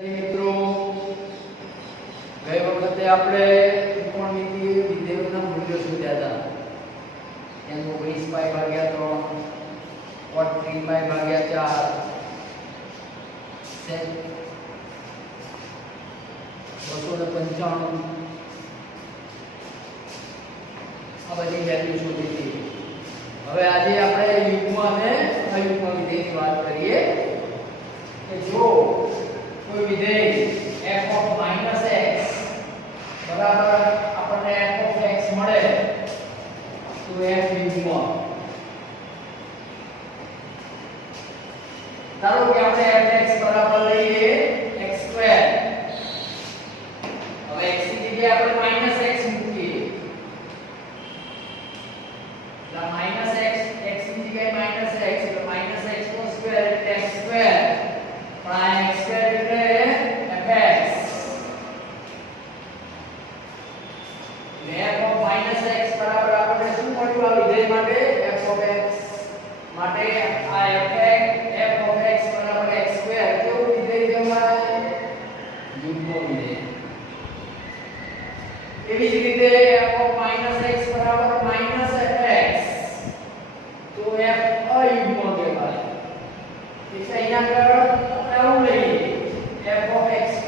મિત્રો ગઈ વખતે આપણે ત્રિકોણમિતિય વિધેયોના મૂલ્યો શોધ્યા હતા. એનું 20 પાઈ ભાગ્યા 3 cot 3 પાઈ ભાગ્યા 4 295 આ બધી વેલ્યુ શોધી હતી. હવે આજે આપણે યુગ્મ અને અયુગ્મ વિધેયની વાત કરીએ કે જો કોઈ વિધેય f of -x બરાબર આપણને f of x મળે તો f યુગ્મ. ધારો કે આપણે fx બરાબર લઈએ x2. હવે x ની જગ્યાએ આપણે -x મૂકીએ એટલે -x x ની જગ્યાએ -x એટલે -x2 એટલે x2 પણ આ x2 એટલે fx. f of -x બરાબર આપણે શું મળ્યું આ વિધેય માટે f of x માટે આ f of x બરાબર x2 કેવું વિધેય કહેવાય? યુગ્મ વિધેય. એવી જ રીતે f of -x બરાબર -fx તો f અયુગ્મ કહેવાય. એટલે અહીંયા આગળ આપણે આવું લઈએ f of x3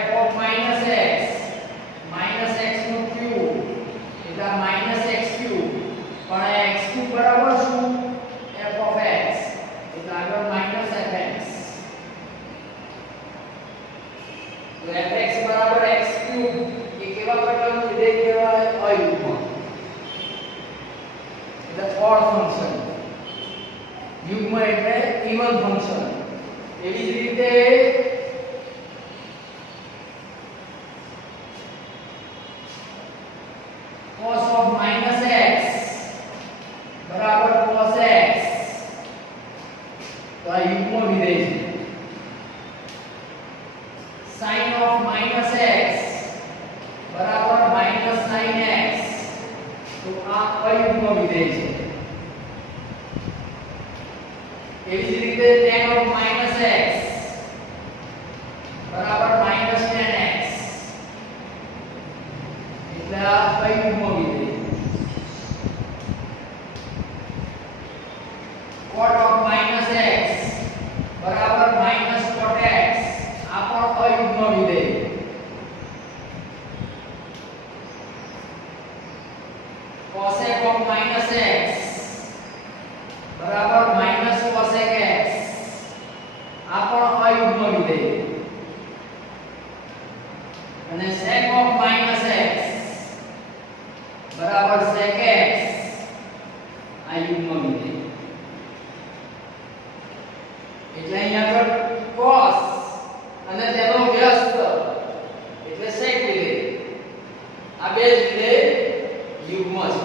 f of -x x નો ક્યુબ એટલે -x3 પણ આ x3 બરાબર શું f of x એટલે આગળ -fx તો fx બરાબર x3 એ કેવા પ્રકારનું વિધેય કહેવાય? અયુગ્મ એટલે ઓડ ફંક્શન. યુગ્મ એટલે ઇવન ફંક્શન. એવી જ રીતે cos of -x બરાબર cos x તો આ યુગ્મ વિધેય છે. sin of -x બરાબર -sin x તો આ અયુગ્મ વિધેય છે. એવી જ રીતે tan of -x બરાબર -tan x એટલે આ અયુગ્મ વિધેય. cot of -x બરાબર -cot x આ પણ અયુગ્મ વિધેય. cosec of -x બરાબર -cosec x આ પણ અયુગ્મ વિધેય. અને sec of -x બરાબર sec x આ યુગ્મ વિધેય. એટલે અહીંયા આગળ cos અને તેનો વ્યસ્ત એટલે sec વિધેય આ બે જ વિધેય યુગ્મ છે.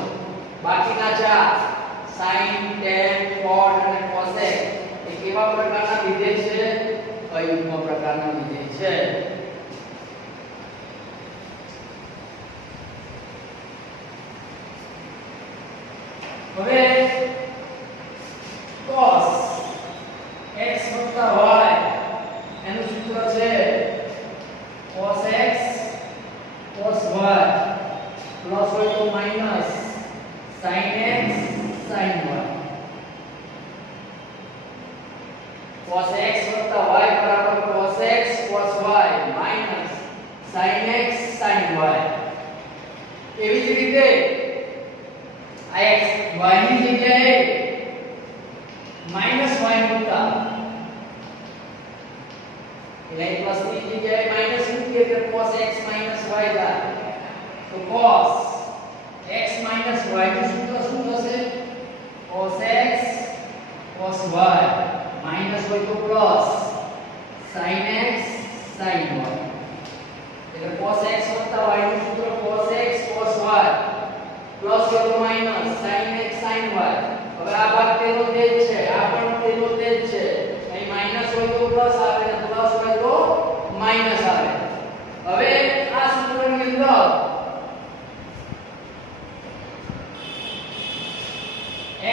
બાકીના ચાર sin tan cot અને cosec એ કેવા પ્રકારના વિધેય છે? અયુગ્મ પ્રકારના વિધેય છે. હવે cos x y એનું સૂત્ર છે cos x cos y plus હોય તો minus sin x sin y. cos x y બરાબર cos x cos y minus sin x sin y. એવી જ રીતે આ x y ની જગ્યાએ -y મૂકતા એટલે પ્લસ ની જગ્યાએ માઈનસ મૂકીએ તો cos x y થાય. તો cos x y નું સૂત્ર શું થશે? cos x cos y minus હોય તો plus sin x sin y એટલે cos x y નું સૂત્ર cos x cos y plus હોય તો minus sin x sin y. હવે આ ભાગ તેનો તે જ છે, આ પણ તેનો તે જ છે. અહીં માઈનસ હોય તો પ્લસ આવે અને પ્લસ હોય તો માઈનસ આવે. હવે આ સૂત્રની અંદર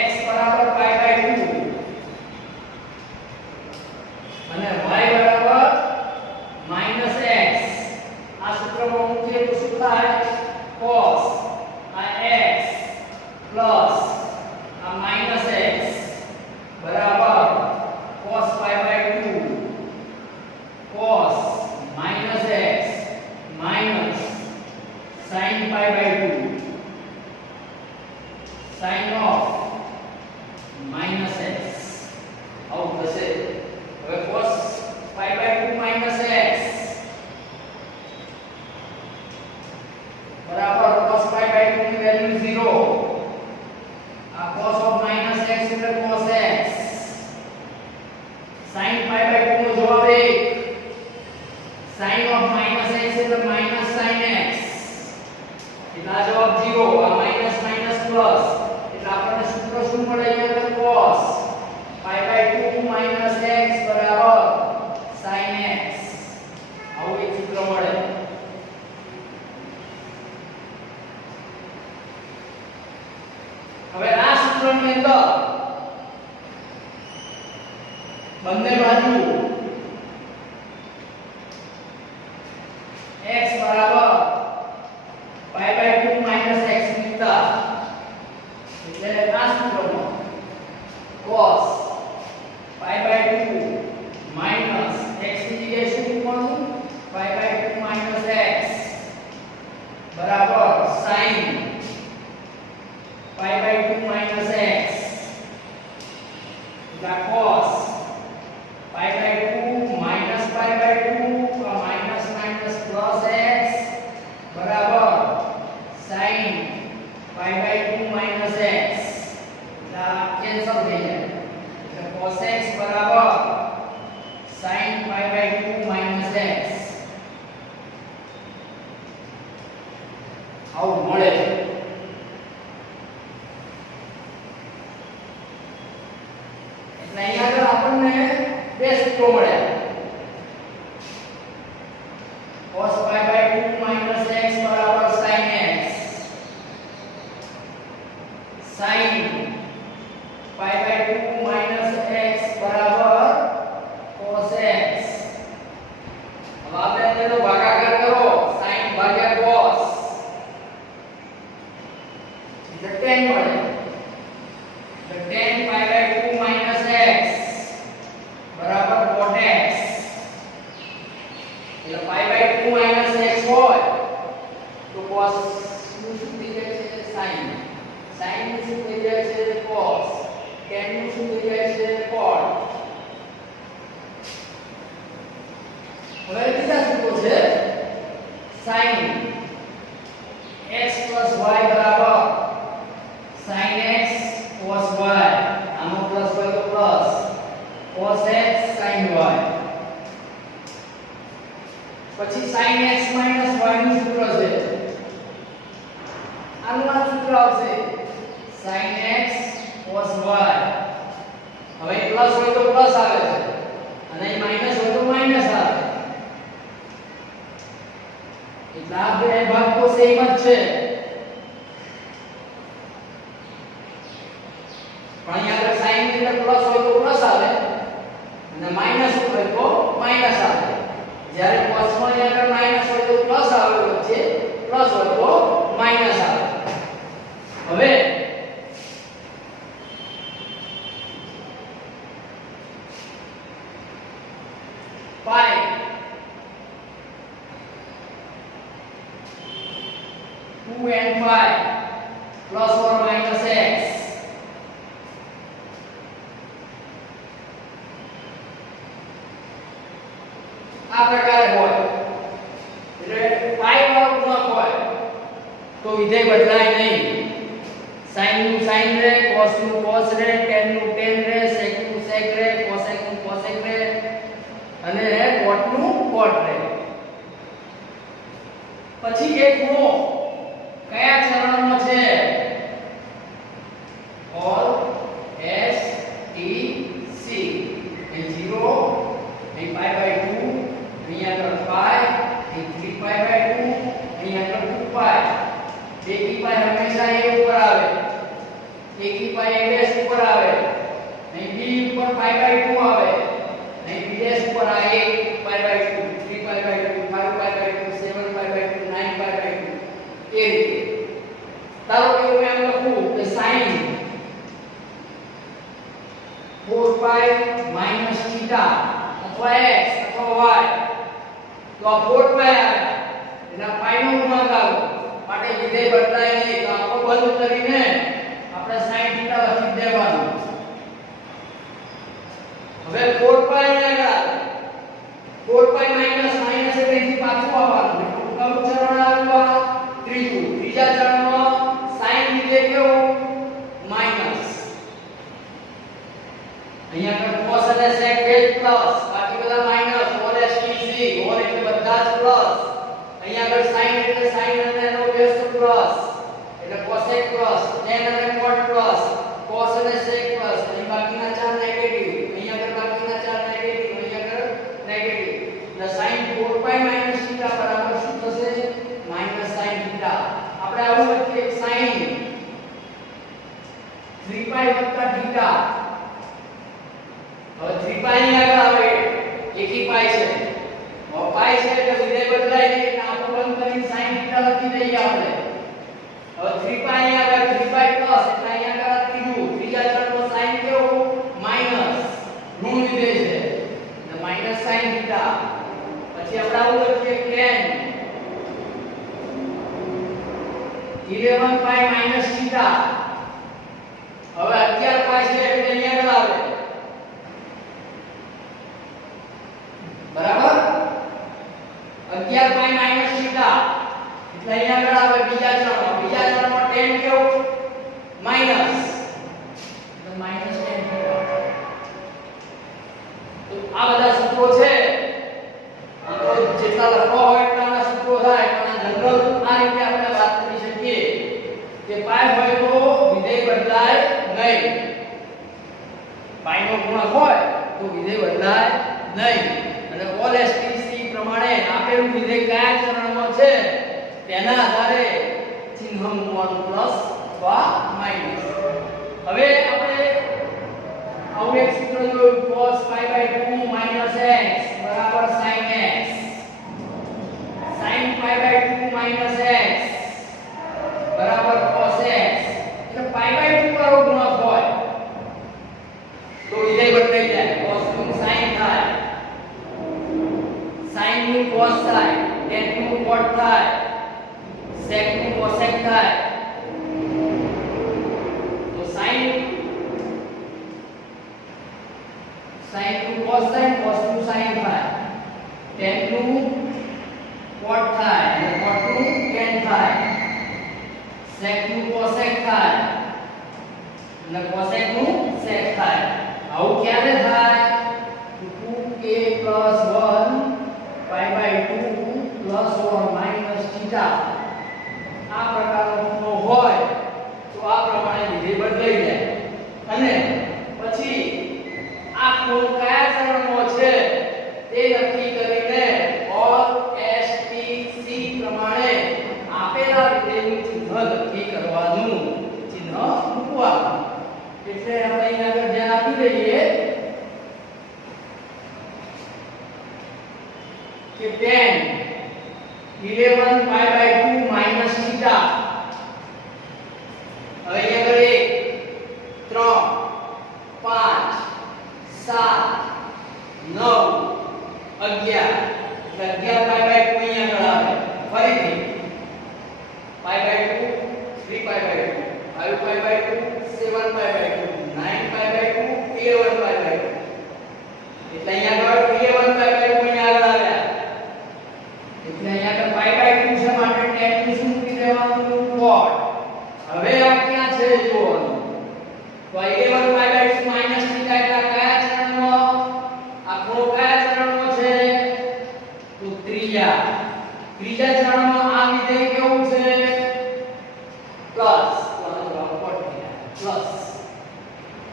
x બરાબર pi/2 sin પાઈ બાય 2 નો જવાબ 1 sin ઓફ -x એટલે માઈનસ sin x એટલે આ જવાબ 0 આ માઈનસ માઈનસ પ્લસ એટલે આપણને સૂત્ર શું મળે અહીંયા તો cos પાઈ બાય 2 x બરાબર sin x આવું એક સૂત્ર મળે હવે આ સૂત્રની અંદર બંને બાજુ x બરાબર પાઈ બાય 2 x મૂકતા એટલે આ સૂત્રમાં cos પાઈ બાય 2 x ની જગ્યાએ શું મૂકવાનું પાઈ બાય 2 x બરાબર sin પાઈ બાય 2 x એટલે cos pi by 2 pi by 2 minus minus plus x બરાબર sin પાઈ બાય 2 x એટલે કેન્સલ થઈ જાય એટલે cos x બરાબર sin પાઈ બાય 2 x આવું મળે છે એટલે અહીંયા આગળ આપણને બે સૂત્રો મળ્યા cos પાઈ બાય 2 x બરાબર sin x sin pi by 2 x બરાબર cos x હવે આપણે તેનો ભાગાકાર કરો sin ભાગ્યા cos એટલે tan મળે એટલે tan પાઈ બાય 2 x બરાબર cot x એટલે પાઈ બાય 2 x હોય તો cos નું શું થઈ જાય છે sin sin નું શું થઈ જાય છે cos tan નું શું થઈ જાય છે cot હવે બીજા સૂત્રો છે sin x y બરાબર sin x cos y આનો પ્લસ હોય તો plus cos x sin y પછી sin x y નું સૂત્ર છે આનું આ સૂત્ર આવશે sin x cos y હવે પ્લસ હોય તો પ્લસ આવે છે અને માઈનસ હોય તો માઈનસ આવે એટલે આ બે ભાગ તો સેમ જ છે પણ અહીંયા sin ની અંદર પ્લસ હોય તો પ્લસ આવે અને માઈનસ હોય તો માઈનસ આવે જ્યારે cos માં અહીંયા માઈનસ હોય તો પ્લસ આવે વચ્ચે પ્લસ હોય તો માઈનસ આવે હવે પાઈ 2 and 5 plus or minus x આ પ્રકારે હોય એટલે પાઈ વાળો ગુણક હોય તો વિધેય બદલાય નહીં sin નું sin રહે cos નું cos રહે tan નું tan રહે sec નું sec રહે cosec નું cosec રહે અને cot નું cot રહે પછી એક ગુણો કયા ચરણમાં છે all s t c A 0 A pi by 2 અહીંયા આગળ pi એ 3 pi by 2 અહીંયા આગળ 2 pi એકી pi હંમેશા a ઉપર આવે એકી pi a ડેશ ઉપર આવે અહીં b ઉપર pi by 2 આવે અહીં b ડેશ ઉપર આ 1 pi by 2 3 pi by 2 5 pi by 2 7 pi by 2 9 pi by 2 એ રીતે તારો કે હું એમ લખું કે sin 4 pi minus theta અથવા x અથવા y તો આ 4 pi આવે એના pi નો ગુણાકાર માટે વિધેય બદલાય નહીં તો આખો બંધ કરીને આપણે sin theta લખી દેવાનું હવે 4 pi ને આગળ 4 pi minus minus એટલે અહીંથી પાછું આવવાનું કયું ચરણ આવ્યું ત્રીજા ચરણમાં sin વિધેય કેવું માઈનસ અહીંયા આગળ cos અને sec પ્લસ, બાકી બધા માઈનસ. ઓલ એસટીસી, ઓલ એટલે બધા જ પ્લસ. અહીંયા આગળ sin એટલે sin અને એનો બેઝ પ્લસ એટલે cosec પ્લસ, tan અને cot પ્લસ, cos અને sec પ્લસ. અહીં બાકીના ચાર નેગેટિવ, અહીંયા આગળ બાકીના ચાર નેગેટિવ, અહીંયા આગળ નેગેટિવ. એટલે sin 4π - θ બરાબર શું થશે? -sin θ. આપણે આવું લખીએ sin 3π + θ. હવે 3π ની આગળ આવે એકી પાઈ છે. હવે પાઈ છે એટલે વિધેય બદલાય નહીં એટલે આપણે બંધ કરીને sin θ લખી દઈએ આપણે. હવે 3π ની આગળ 3π પ્લસ એટલે અહીંયા આગળ ત્રીજું ત્રીજા ચલનો sin કેવો? માઈનસ ઋણ વિધેય છે એટલે -sin θ. પછી આપણે આવું લખીએ tan 11π - θ. હવે 11π છે એટલે અહીંયા આગળ આવે બરાબર 11π - θ એટલે અહીંયા આગળ આવે બીજા ચલમાં tan કેવું? માઈનસ એટલે -tan θ. તો આ બધા સૂત્રો છે તો જેટલા લખવા હોય એટલાના સૂત્રો થાય પણ જનરલ આ રીતે આપણે વાત કરી શકીએ કે પાઈ હોય તો વિધેય બદલાય નહીં. પાઈ નો ગુણક હોય તો વિધેય બદલાય નહીં. અને ઓલ એસટીસી પ્રમાણે આપેલું વિધેય કયા ચરણમાં છે તેના આધારે ચિહ્ન મૂકવાનું પ્લસ અથવા માઈનસ. હવે આપણે આવું એક સૂત્ર જોયું cos π/2 - x બરાબર sin x. sin π/2 - x બરાબર cos x. એટલે π/2 વાળો ગુણક હોય તો વિધેય બદલાઈ જાય. cos નું sin થાય, sin નું cos થાય, tan નું cot થાય, sec નું cosec થાય. તો sin નું cos થાય, cos નું sin થાય, tan નું cot થાય અને cot નું tan થાય, sec નું cosec થાય અને cosec નું sec થાય. આવું ક્યારે થાય? 2a + 1 π/2 ± θ. આ પ્રકારનો ખૂણો હોય તો આ પ્રમાણે વિધેય બદલાઈ જાય. અને પછી આ ખૂણો કયા ચરણમાં છે તે નક્કી કરીને ઓલ એસટીસી પ્રમાણે આપેલા વિધેયનું ચિહ્ન નક્કી કરવાનું, ચિહ્ન મૂકવાનું. એટલે આપણે અહીં આગળ ધ્યાન આપી દઈએ કે tan 11π/2 - θ. હવે અહીંયા આગળ 1 3 5 7 9 11 એટલે 11π/2 અહીંયા આગળ આવે. ફરીથી π/2 3π/2 5π/2 7π/2 9π/2 11π/2 એટલે અહીંયા આગળ 11π/2 અહીંયા આગળ આવ્યા. એટલે અહીંયા આગળ π/2 છે માટે tan નું શું મૂકી દેવાનું? cot. હવે આ ક્યાં છે જોવાનું. તો 11π/2 - θ એટલે કયા ચરણમાં? આ ખૂણો કયા ચરણમાં છે? તો ત્રીજા ચરણમાં આ વિધેય કેવું છે? પ્લસ. પ્લસ.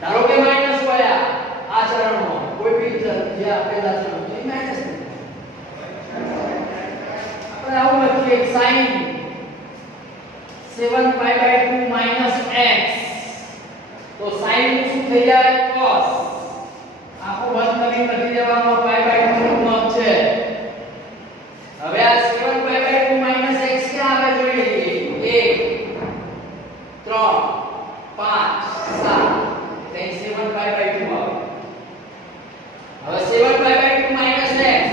ધારો કે માઈનસ હોય આ ચરણમાં કોઈ બી જે આપેલા ચરણ છે માઈનસ નથી. આપણે આવું લખીએ sin 7π/2 - x. તો sin નું શું થઈ જાય? cos. આખો બંધ કરીને લખી દેવાનો π/2 નું ગુણક છે. હવે આ 7π/2 - x ક્યાં આવે જોઈએ? 1 3 5 7 then 7π/2 આવે. હવે 7π/2 - x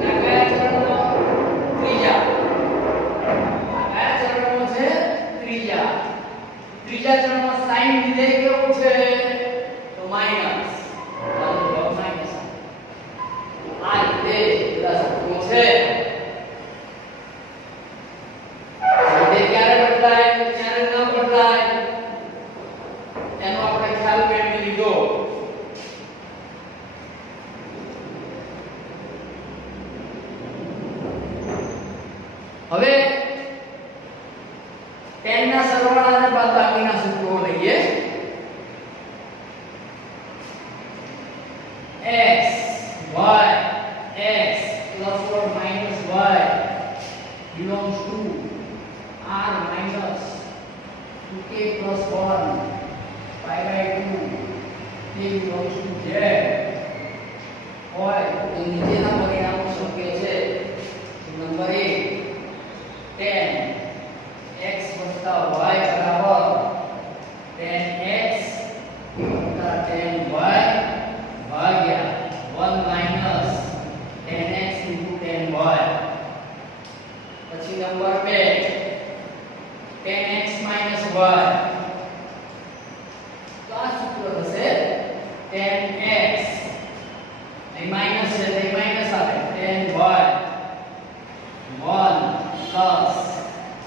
ના કયા ચરણમાં? ત્રીજા. કયા ચરણમાં છે? ત્રીજા ચરણમાં sin વિધેય કેવું છે? તો માઈનસ. આ રીતે બધા સૂત્રો છે. વિધેય ક્યારે બદલાય ક્યારે ન બદલાય એનો આપણે ખ્યાલ મેળવી લીધો. હવે 10 ના સરવાળા અને બાદબાકીના સૂત્રો લઈએ. x y x plus or minus y belongs to r minus 2k plus 1 pi by 2 k belongs to z હોય તો નીચેના પરિણામો શક્ય છે. નંબર 1 10 x વત્તા y બરાબર 10x વત્તા 10y ભાગ્યા 1 માઈનસ 10x into 10y. પછી નંબર 2 10x minus y તો આ સૂત્ર થશે 10x અહીં માઈનસ છે તો માઈનસ આવે 10y 1 plus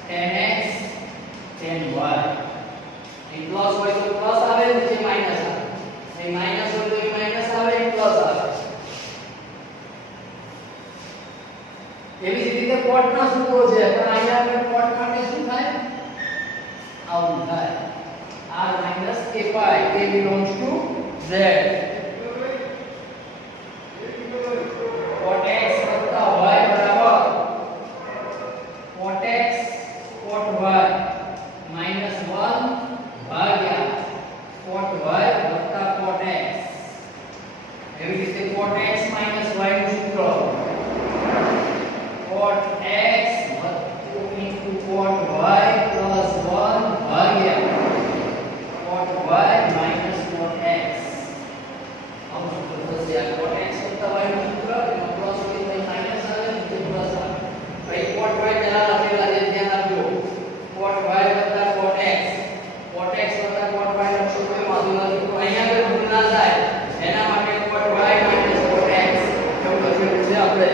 10x 10y. અહીં પ્લસ હોય તો પ્લસ આવે, નીચે માઈનસ આવે. અહીં માઈનસ હોય તો માઈનસ આવે, પ્લસ આવે. એવી જ રીતે કોટના સૂત્રો છે પણ અહીંયા આપણે કોટ માટે શું થાય? આવું થાય r minus k pi k belongs to z. cot x વત્તા y બરાબર cot x cot y minus 1 ભાગ્યા cot y વત્તા cot x. એવી રીતે cot x minus y નું સૂત્ર cot x into cot y plus 1 ભાગ્યા cot y minus cot x. આમ સૂત્ર થશે. આ cot x વત્તા y નું સૂત્ર એમાં પ્લસ હોય તો માઈનસ આવે, નીચે પ્લસ આવે. ભાઈ cot y પહેલા લખેલા છે ધ્યાન આપજો. cot y વત્તા cot x વત્તા cot y લખશો તો વાંધો નથી. તો અહીંયા કોઈ ભૂલ ના થાય એના માટે cot y minus cot x એવું લખેલું છે આપણે.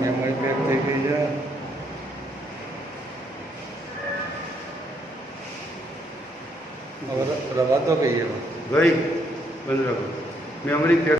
મેમરી પેક થઈ ગઈ છે. હવે રવા તો કહીએ ગઈ બંધ રાખો. Memory pack